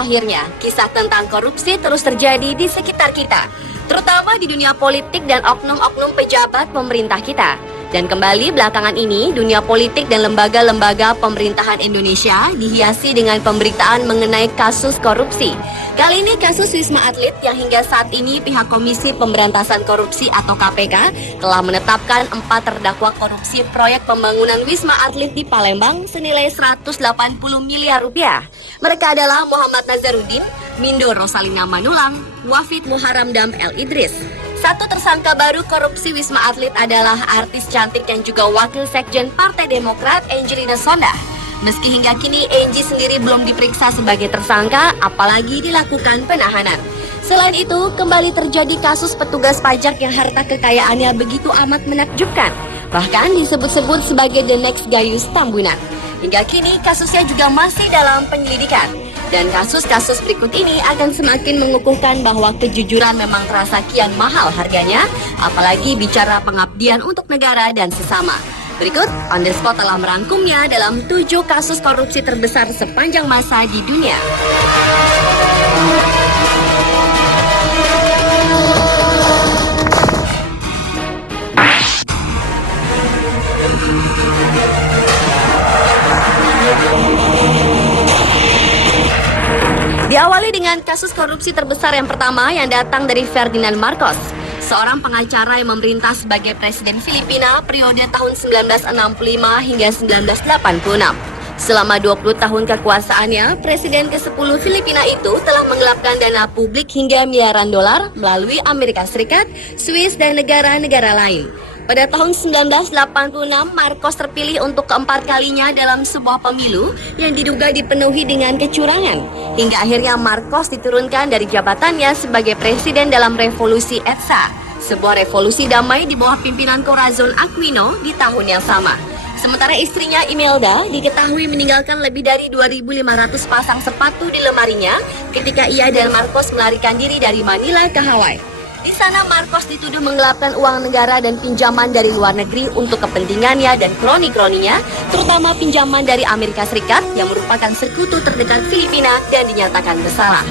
akhirnya, kisah tentang korupsi terus terjadi di sekitar kita, terutama di dunia politik dan oknum-oknum pejabat pemerintah kita. Dan kembali belakangan ini, dunia politik dan lembaga-lembaga pemerintahan Indonesia dihiasi dengan pemberitaan mengenai kasus korupsi. Kali ini kasus Wisma Atlet yang hingga saat ini pihak Komisi Pemberantasan Korupsi atau KPK telah menetapkan 4 terdakwa korupsi proyek pembangunan Wisma Atlet di Palembang senilai 180 miliar rupiah. Mereka adalah Muhammad Nazarudin, Mindo Rosalina Manulang, Wafid Muharramdam El Idris. Satu tersangka baru korupsi Wisma Atlet adalah artis cantik yang juga wakil sekjen Partai Demokrat Angelina Sondakh. Meski hingga kini Angie sendiri belum diperiksa sebagai tersangka, apalagi dilakukan penahanan. Selain itu, kembali terjadi kasus petugas pajak yang harta kekayaannya begitu amat menakjubkan. Bahkan disebut-sebut sebagai the next Gayus Tambunan. Hingga kini kasusnya juga masih dalam penyelidikan. Dan kasus-kasus berikut ini akan semakin mengukuhkan bahwa kejujuran memang terasa kian mahal harganya, apalagi bicara pengabdian untuk negara dan sesama. Berikut, On The Spot telah merangkumnya dalam 7 kasus korupsi terbesar sepanjang masa di dunia. Diawali dengan kasus korupsi terbesar yang pertama yang datang dari Ferdinand Marcos, seorang pengacara yang memerintah sebagai Presiden Filipina periode tahun 1965 hingga 1986. Selama 20 tahun kekuasaannya, Presiden ke-10 Filipina itu telah menggelapkan dana publik hingga miliaran dolar melalui Amerika Serikat, Swiss, dan negara-negara lain. Pada tahun 1986, Marcos terpilih untuk keempat kalinya dalam sebuah pemilu yang diduga dipenuhi dengan kecurangan. Hingga akhirnya Marcos diturunkan dari jabatannya sebagai presiden dalam revolusi EDSA, sebuah revolusi damai di bawah pimpinan Corazon Aquino di tahun yang sama. Sementara istrinya Imelda diketahui meninggalkan lebih dari 2.500 pasang sepatu di lemarinya ketika ia dan Marcos melarikan diri dari Manila ke Hawaii. Di sana Marcos dituduh menggelapkan uang negara dan pinjaman dari luar negeri untuk kepentingannya dan kroni-kroninya, terutama pinjaman dari Amerika Serikat yang merupakan sekutu terdekat Filipina dan dinyatakan bersalah.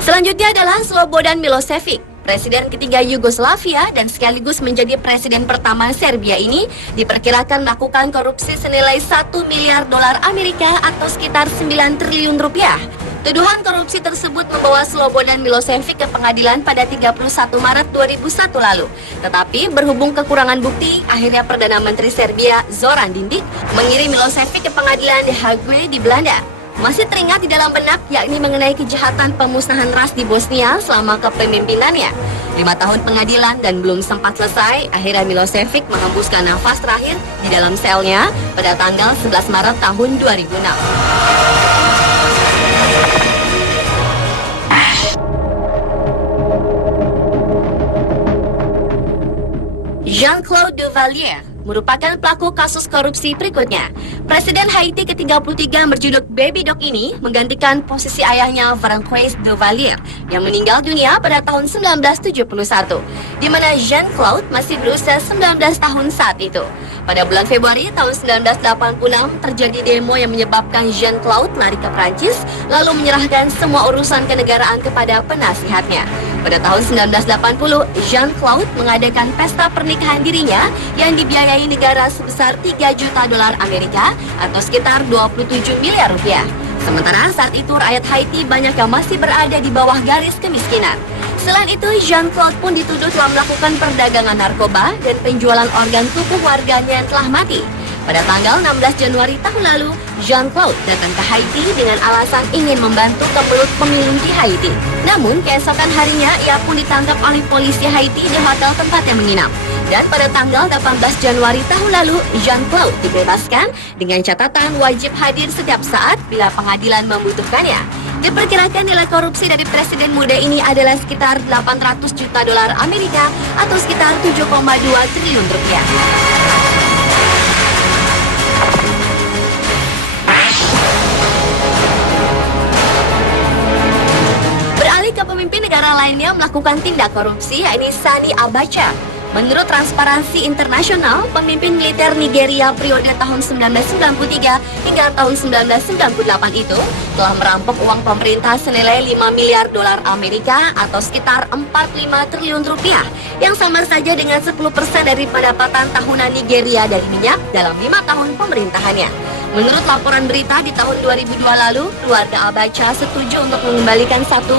Selanjutnya adalah Slobodan Milošević. Presiden ketiga Yugoslavia dan sekaligus menjadi presiden pertama Serbia ini diperkirakan melakukan korupsi senilai 1 miliar dolar Amerika atau sekitar 9 triliun rupiah. Tuduhan korupsi tersebut membawa Slobodan Milošević ke pengadilan pada 31 Maret 2001 lalu. Tetapi berhubung kekurangan bukti, akhirnya Perdana Menteri Serbia Zoran Đinđić mengirim Milošević ke pengadilan The Hague di Belanda. Masih teringat di dalam benak yakni mengenai kejahatan pemusnahan ras di Bosnia selama kepemimpinannya. 5 tahun pengadilan dan belum sempat selesai, akhirnya Milošević menghembuskan nafas terakhir di dalam selnya pada tanggal 11 Maret tahun 2006. Jean-Claude Duvalier merupakan pelaku kasus korupsi berikutnya. Presiden Haiti ke-33 berjuluk Baby Doc ini menggantikan posisi ayahnya Francois Duvalier yang meninggal dunia pada tahun 1971, di mana Jean-Claude masih berusia 19 tahun saat itu. Pada bulan Februari tahun 1986 terjadi demo yang menyebabkan Jean-Claude lari ke Prancis lalu menyerahkan semua urusan kenegaraan kepada penasihatnya. Pada tahun 1980, Jean-Claude mengadakan pesta pernikahan dirinya yang dibiayai negara sebesar 3 juta dolar Amerika atau sekitar 27 miliar rupiah. Sementara saat itu rakyat Haiti banyak yang masih berada di bawah garis kemiskinan. Selain itu, Jean-Claude pun dituduh telah melakukan perdagangan narkoba dan penjualan organ tubuh warganya yang telah mati. Pada tanggal 16 Januari tahun lalu, Jean-Claude datang ke Haiti dengan alasan ingin membantu kemelut pemilu di Haiti. Namun, keesokan harinya ia pun ditangkap oleh polisi Haiti di hotel tempatnya menginap. Dan pada tanggal 18 Januari tahun lalu, Jean-Claude dibebaskan dengan catatan wajib hadir setiap saat bila pengadilan membutuhkannya. Diperkirakan nilai korupsi dari presiden muda ini adalah sekitar 800 juta dolar Amerika atau sekitar 7,2 triliun rupiah. Beralih ke pemimpin negara lainnya melakukan tindak korupsi, yakni Sani Abacha. Menurut Transparansi Internasional, pemimpin militer Nigeria periode tahun 1993 hingga tahun 1998 itu telah merampok uang pemerintah senilai 5 miliar dolar Amerika atau sekitar 45 triliun rupiah, yang sama saja dengan 10% dari pendapatan tahunan Nigeria dari minyak dalam 5 tahun pemerintahannya. Menurut laporan berita di tahun 2002 lalu, keluarga Abacha setuju untuk mengembalikan 1,2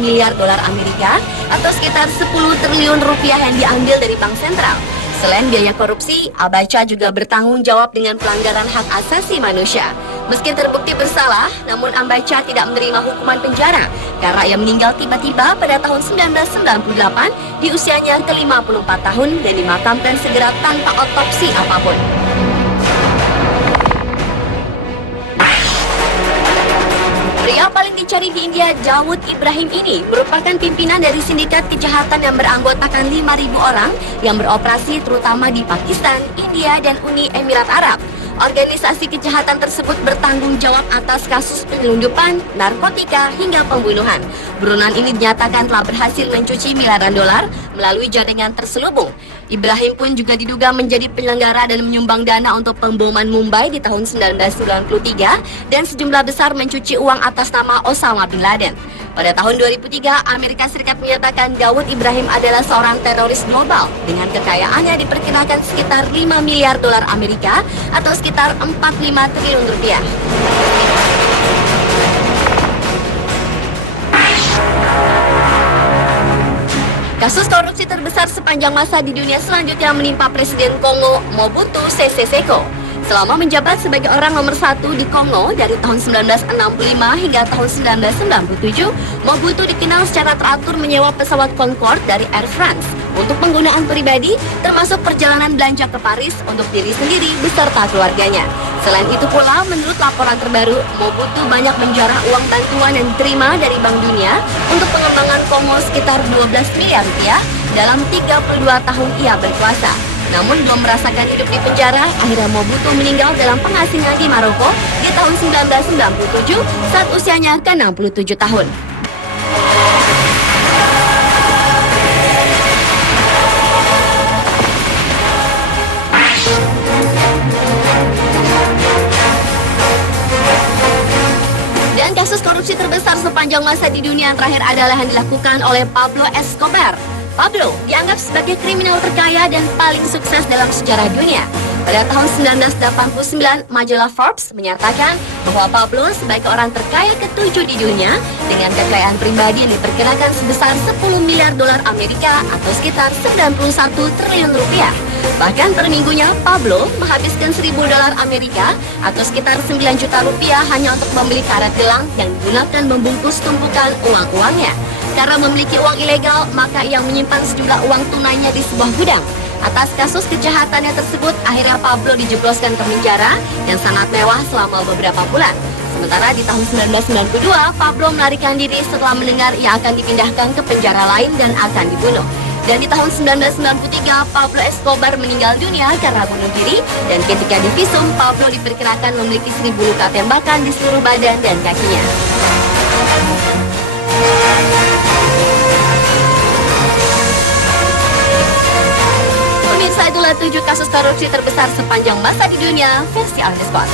miliar dolar Amerika atau sekitar 10 triliun rupiah yang diambil dari bank sentral. Selain biaya korupsi, Abacha juga bertanggung jawab dengan pelanggaran hak asasi manusia. Meski terbukti bersalah, namun Abacha tidak menerima hukuman penjara karena ia meninggal tiba-tiba pada tahun 1998 di usianya ke-54 tahun dan dimakamkan segera tanpa otopsi apapun. Pria paling dicari di India, Daud Ibrahim ini merupakan pimpinan dari sindikat kejahatan yang beranggotakan 5.000 orang yang beroperasi terutama di Pakistan, India, dan Uni Emirat Arab. Organisasi kejahatan tersebut bertanggung jawab atas kasus penyelundupan, narkotika, hingga pembunuhan. Buronan ini dinyatakan telah berhasil mencuci miliaran dolar melalui jaringan terselubung. Ibrahim pun juga diduga menjadi penyelenggara dan menyumbang dana untuk pemboman Mumbai di tahun 1993 dan sejumlah besar mencuci uang atas nama Osama bin Laden. Pada tahun 2003, Amerika Serikat menyatakan Daud Ibrahim adalah seorang teroris global dengan kekayaannya diperkirakan sekitar 5 miliar dolar Amerika atau sekitar 45 triliun rupiah. Kasus korupsi terbesar sepanjang masa di dunia selanjutnya menimpa Presiden Kongo Mobutu Sese Seko. Selama menjabat sebagai orang nomor 1 di Kongo dari tahun 1965 hingga tahun 1997, Mobutu dikenal secara teratur menyewa pesawat Concorde dari Air France untuk penggunaan pribadi, termasuk perjalanan belanja ke Paris untuk diri sendiri beserta keluarganya. Selain itu pula, menurut laporan terbaru, Mobutu banyak menjarah uang bantuan yang diterima dari Bank Dunia untuk pengembangan Kongo sekitar 12 miliar rupiah dalam 32 tahun ia berkuasa. Namun belum merasakan hidup di penjara, akhirnya Mobutu meninggal dalam pengasingan di Maroko di tahun 1997 saat usianya ke-67 tahun. Dan kasus korupsi terbesar sepanjang masa di dunia yang terakhir adalah yang dilakukan oleh Pablo Escobar. Pablo dianggap sebagai kriminal terkaya dan paling sukses dalam sejarah dunia. Pada tahun 1989, majalah Forbes menyatakan bahwa Pablo sebagai orang terkaya ke-7 di dunia dengan kekayaan pribadi yang diperkirakan sebesar 10 miliar dolar Amerika atau sekitar 91 triliun rupiah. Bahkan per minggunya, Pablo menghabiskan 1.000 dolar Amerika atau sekitar 9 juta rupiah hanya untuk membeli karet gelang yang digunakan membungkus tumpukan uang-uangnya. Karena memiliki uang ilegal, maka ia menyimpan sejumlah uang tunainya di sebuah gudang. Atas kasus kejahatannya tersebut, akhirnya Pablo dijebloskan ke penjara yang sangat mewah selama beberapa bulan. Sementara di tahun 1992, Pablo melarikan diri setelah mendengar ia akan dipindahkan ke penjara lain dan akan dibunuh. Dan di tahun 1993, Pablo Escobar meninggal dunia karena bunuh diri, dan ketika divisum, Pablo diperkirakan memiliki 1.000 luka tembakan di seluruh badan dan kakinya. Pemirsa, itulah 7 kasus korupsi terbesar sepanjang masa di dunia versi On The Spot.